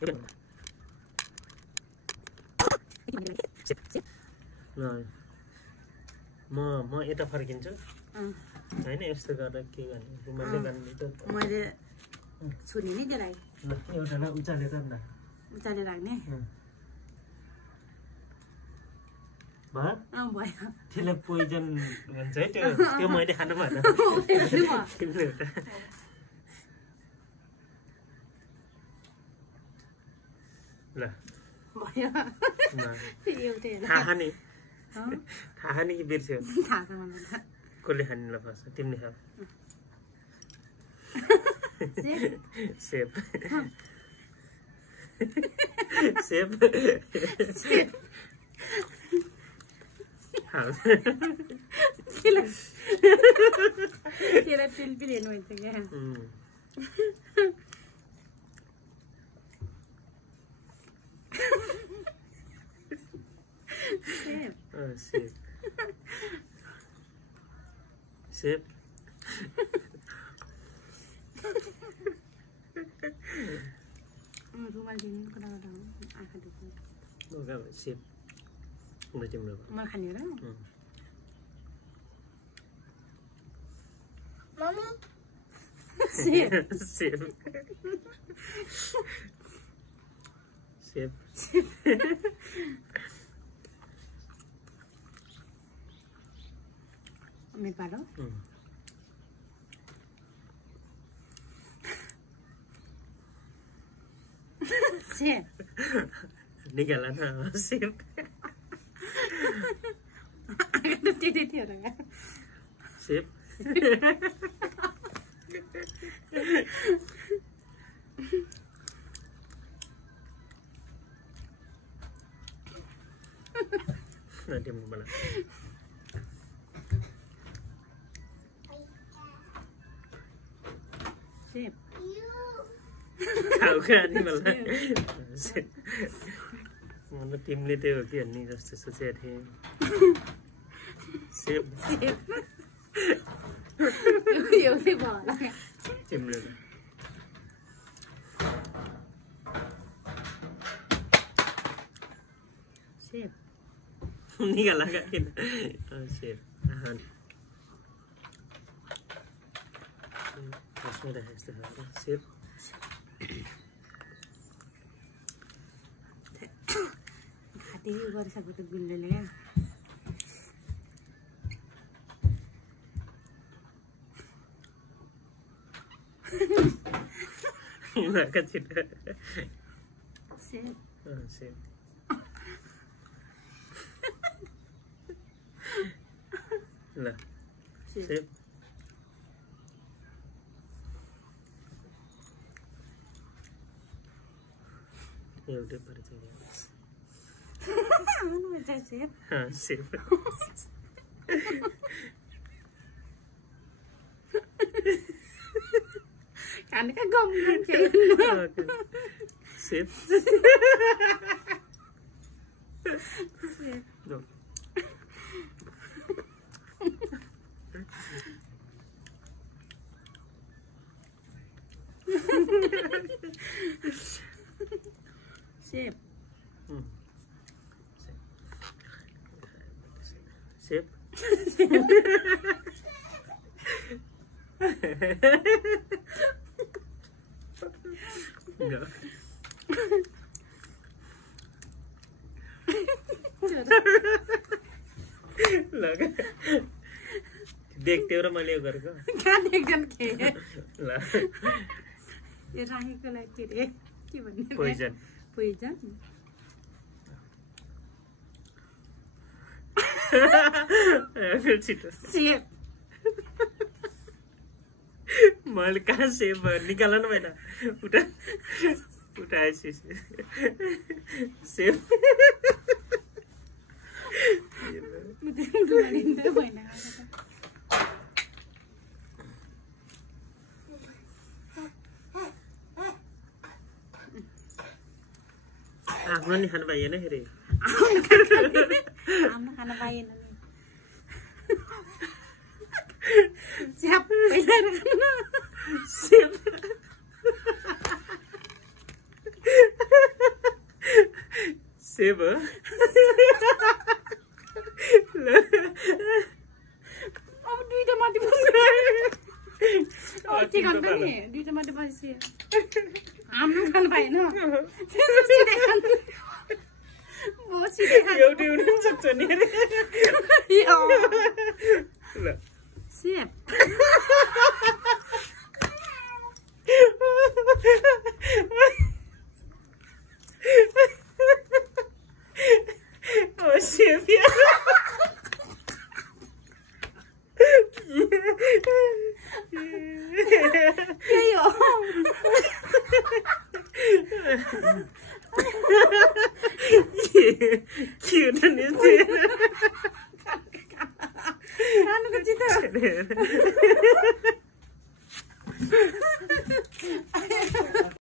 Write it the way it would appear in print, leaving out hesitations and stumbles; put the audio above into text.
म यता फर्किन्छु हैन यस्तो गरेर के गर्ने मैले गर्ने त मैले छुनी नै जराइ ल एउटालाई उचालेर न उचालेर राख्ने भयो भयो त्यसले पोइजन हुन्छ है त्यो मैले खानु भएन ल भयो एउटै थाहा नि थाहा नि कि बिर्स्यो थाहा छ मलाई कसले खाने ल फर्स्ट तिमीले खा सेप सेप केला तिल पनि हेर्नुहुन्छ क्या सेप सेप रुमाल दिनु कता कता आँखा दुख्छ सेप तिम्रो मलाई खाने हो र मम्मी सेप सेप सेप नेपाल हो सेप निकाला न सेप त्यही थियो र सेप तिम्रो मलाई सेप खाऊ खाने मलाई मलाई तिमीले त्यो हो कि भन्ने जस्तो सोचेको थिएँ सेप एउटै भयो होला तिम्रो सेप निकाला किन सेप यसमा राखेँ यस्तो खालको सेप खाँदै गरिसकेको त बिल्लोले क्या उनीहरूका छिटो सेप सेप ल सेप एउटै परिचय सेप सेप खाने क्या गम सेप सेप सेप देख्थ्यौ र मैले यो गरेको कहाँ देख्छन् के ल यो राखेकोलाई के रे के भन्ने पोइजन पोइजन छिटो सेप मैले कहाँ सेप निकाल न भएन उठाएपछि सेप आफ्नो नि खानु पाइएन फेरि आफ्नो खान पाइएन नि स्याप पहिला राख्नु सेप सेभ हो अब दुईटा माथि बस्छ चिकन पनि दुईटा माथि बसेपछि हाम्रो खानु पाएन एउटै हुनु पनि सक्छ नि सेप